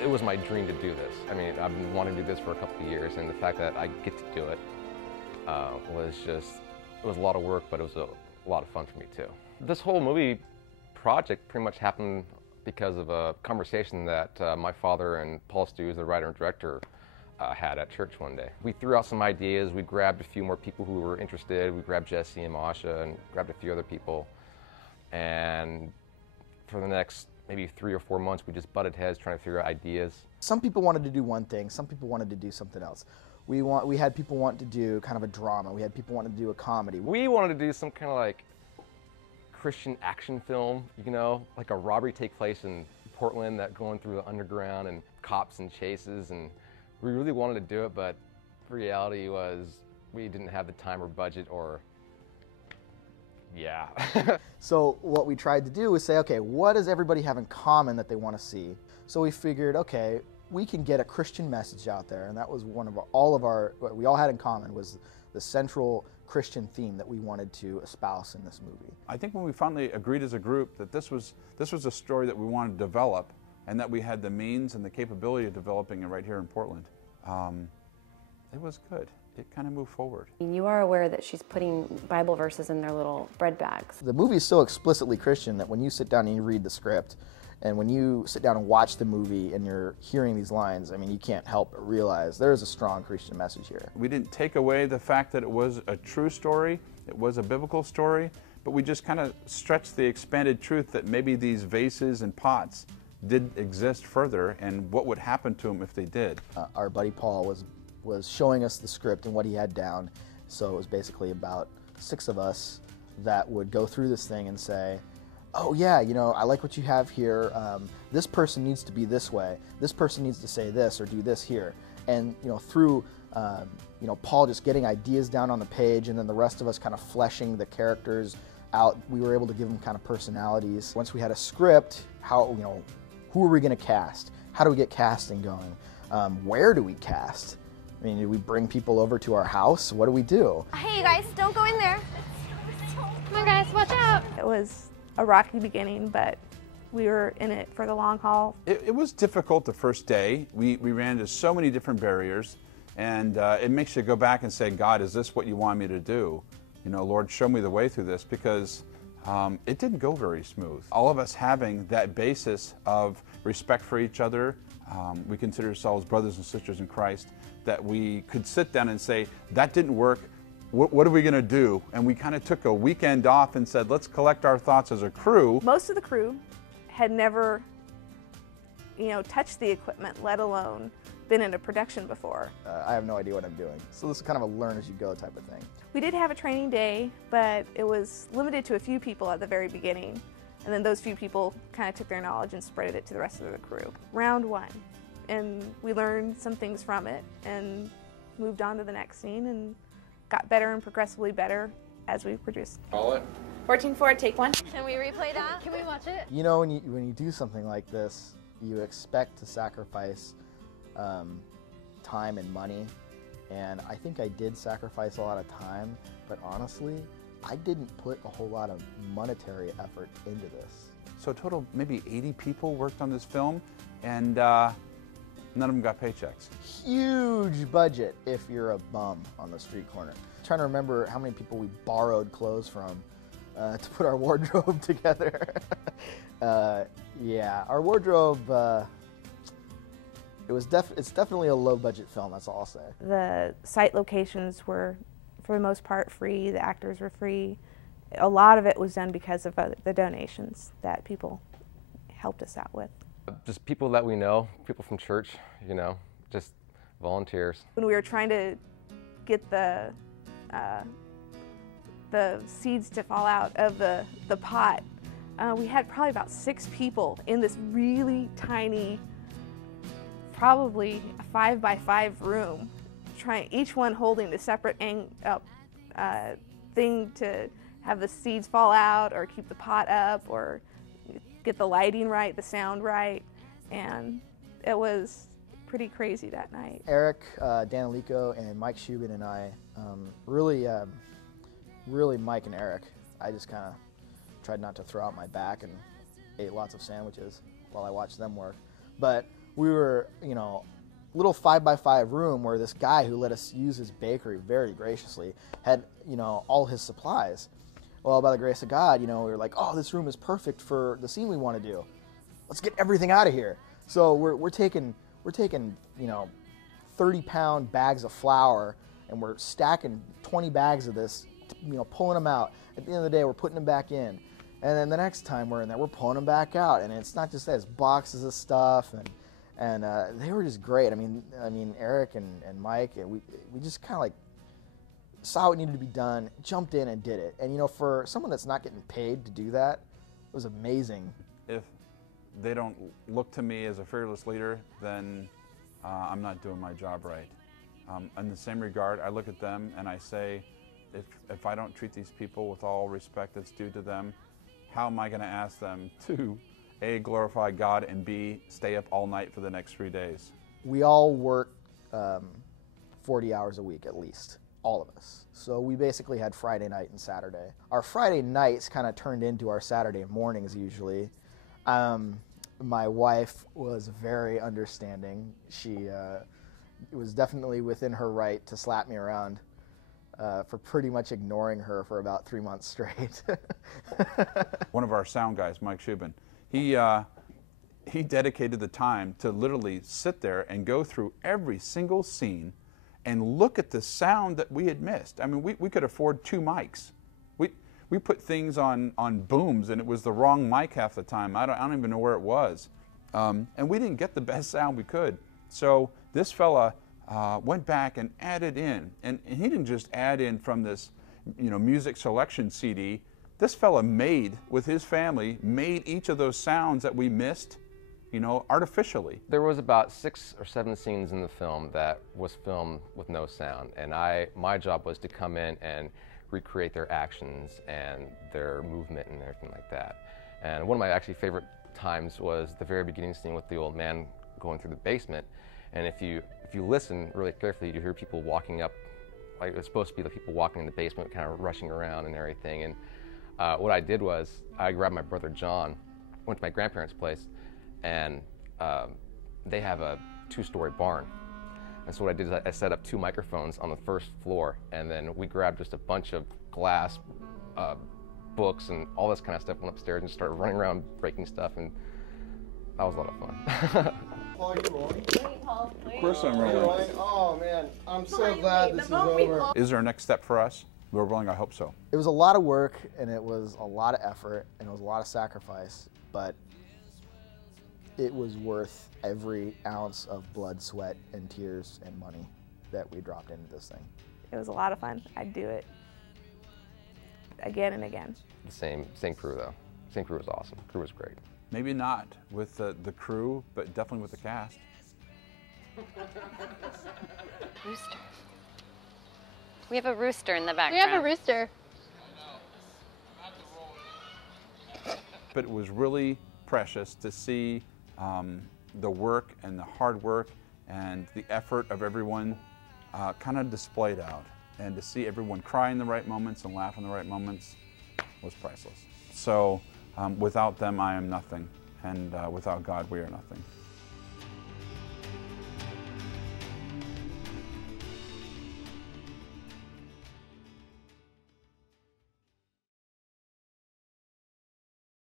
It was my dream to do this. I mean, I've been wanting to do this for a couple of years, and the fact that I get to do it it was a lot of work, but it was a lot of fun for me too. This whole movie project pretty much happened because of a conversation that my father and Paul Stews, the writer and director, had at church one day. We threw out some ideas. We grabbed a few more people who were interested. We grabbed Jesse and Masha and grabbed a few other people. And for the next maybe 3 or 4 months, we just butted heads trying to figure out ideas. Some people wanted to do one thing. Some people wanted to do something else. We had people want to do kind of a drama. We had people wanting to do a comedy. We wanted to do some kind of like Christian action film, you know, like a robbery take place in Portland that going through the underground and cops and chases, and we really wanted to do it, but the reality was we didn't have the time or budget or, yeah. So what we tried to do was say, okay, what does everybody have in common that they want to see? So we figured, okay, we can get a Christian message out there, and that was what we all had in common was the central Christian theme that we wanted to espouse in this movie. I think when we finally agreed as a group that this was a story that we wanted to develop, and that we had the means and the capability of developing it right here in Portland, it was good. It kind of moved forward. You are aware that she's putting Bible verses in their little bread bags. The movie is so explicitly Christian that when you sit down and you read the script, and when you sit down and watch the movie and you're hearing these lines, I mean, you can't help but realize there is a strong Christian message here. We didn't take away the fact that it was a true story, it was a biblical story, but we just kind of stretched the expanded truth that maybe these vases and pots did exist further, and what would happen to them if they did. Our buddy Paul was showing us the script and what he had down, so it was basically about 6 of us that would go through this thing and say, oh yeah, you know, I like what you have here. This person needs to be this way. This person needs to say this or do this here. And you know, through you know, Paul just getting ideas down on the page, and then the rest of us kind of fleshing the characters out, we were able to give them kind of personalities. Once we had a script, how, you know, who are we going to cast? How do we get casting going? Where do we cast? I mean, do we bring people over to our house? What do we do? Hey, you guys, don't go in there. Come on, guys, watch out. It was a rocky beginning, but we were in it for the long haul. It was difficult the first day. We ran into so many different barriers, and it makes you go back and say, God, is this what you want me to do? You know, Lord, show me the way through this, because it didn't go very smooth. All of us having that basis of respect for each other, we consider ourselves brothers and sisters in Christ, that we could sit down and say, that didn't work, what are we going to do? And we kind of took a weekend off and said, let's collect our thoughts as a crew. Most of the crew had never, you know, touched the equipment, let alone been in a production before. I have no idea what I'm doing. So this is kind of a learn as you go type of thing. We did have a training day, but it was limited to a few people at the very beginning. And then those few people kind of took their knowledge and spread it to the rest of the crew. Round 1. And we learned some things from it and moved on to the next scene and got better and progressively better as we produced. Call it. 14-4, take 1. Can we replay that? Can we watch it? You know, when you do something like this, you expect to sacrifice time and money, and I think I did sacrifice a lot of time, but honestly, I didn't put a whole lot of monetary effort into this. So total, maybe 80 people worked on this film, and none of them got paychecks. Huge budget if you're a bum on the street corner. I'm trying to remember how many people we borrowed clothes from to put our wardrobe together. Yeah, our wardrobe, it's definitely a low budget film, that's all I'll say. The site locations were, for the most part, free. The actors were free. A lot of it was done because of the donations that people helped us out with. Just people that we know, people from church, you know, just volunteers. When we were trying to get the seeds to fall out of the pot, we had probably about 6 people in this really tiny, probably a 5x5 room, each one holding a separate thing to have the seeds fall out or keep the pot up or get the lighting right, the sound right, and it was pretty crazy that night. Eric, Dan Alico, and Mike Shubin and I, really Mike and Eric, I just kind of tried not to throw out my back and ate lots of sandwiches while I watched them work. But we were, you know, little 5x5 room where this guy who let us use his bakery very graciously had, you know, all his supplies. Well, by the grace of God, you know, we were like, oh, this room is perfect for the scene we want to do. Let's get everything out of here. So we're taking, you know, 30-pound bags of flour, and we're stacking 20 bags of this, you know, pulling them out. At the end of the day, we're putting them back in. And then the next time we're in there, we're pulling them back out. And it's not just that, it's boxes of stuff, and they were just great. I mean, Eric and Mike, we just kind of like saw what needed to be done, jumped in and did it. And you know, for someone that's not getting paid to do that, it was amazing. If they don't look to me as a fearless leader, then I'm not doing my job right. In the same regard, I look at them and I say, if I don't treat these people with all respect that's due to them, how am I going to ask them to A, glorify God, and B, stay up all night for the next 3 days? We all work 40 hours a week at least, all of us. So we basically had Friday night and Saturday. Our Friday nights kind of turned into our Saturday mornings usually. My wife was very understanding. She it was definitely within her right to slap me around for pretty much ignoring her for about 3 months straight. One of our sound guys, Mike Shubin, he dedicated the time to literally sit there and go through every single scene and look at the sound that we had missed. I mean, we could afford 2 mics. We put things on booms, and it was the wrong mic half the time. I don't even know where it was. And we didn't get the best sound we could. So this fella went back and added in. And he didn't just add in from this, you know, music selection CD. This fella made, with his family, made each of those sounds that we missed, you know, artificially. There was about 6 or 7 scenes in the film that was filmed with no sound, and my job was to come in and recreate their actions and their movement and everything like that. And one of my actually favorite times was the very beginning scene with the old man going through the basement. And if you listen really carefully, you hear people walking up, like it's supposed to be the people walking in the basement, kind of rushing around and everything. And what I did was I grabbed my brother John, went to my grandparents' place, and they have a 2-story barn. And so what I did is I set up 2 microphones on the first floor, and then we grabbed just a bunch of glass, books, and all this kind of stuff, went upstairs and started running around breaking stuff, and that was a lot of fun. Paul, you rolling? Wait, Paul, wait. Of course I'm You're rolling. rolling? Oh man, I'm so Finally, glad the this is moment, over. Paul. Is there a next step for us? Lord willing, I hope so. It was a lot of work, and it was a lot of effort, and it was a lot of sacrifice, but it was worth every ounce of blood, sweat, and tears and money that we dropped into this thing. It was a lot of fun. I'd do it again and again. The same crew though. Same crew was awesome. The crew was great. Maybe not with the crew, but definitely with the cast. Rooster. We have a rooster in the We background. have a rooster. But it was really precious to see the work and the hard work and the effort of everyone kind of displayed out. And to see everyone cry in the right moments and laugh in the right moments was priceless. So without them, I am nothing. And without God, we are nothing.